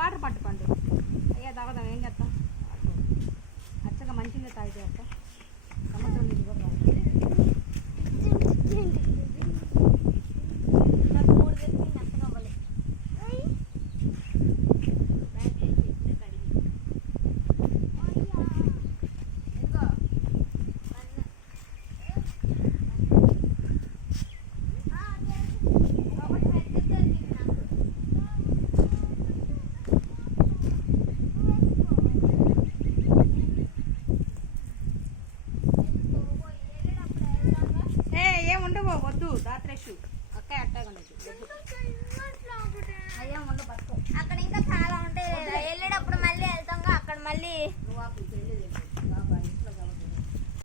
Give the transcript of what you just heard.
water పట్టుకోండి అయ్యా తాగుదాం ఏం చేస్తాం అచ్చగా మంచిగా తాగితే అక్క సముద్రం నీళ్ళు కూడా ఉండవు వద్దు దాత్రేషు అక్క అట్టగండి అయ్యా ముందు పట్టుకో అక్కడ ఇంకా చాలా ఉంటాయి వెళ్ళేటప్పుడు మళ్ళీ వెళ్తాం అక్కడ మళ్ళీ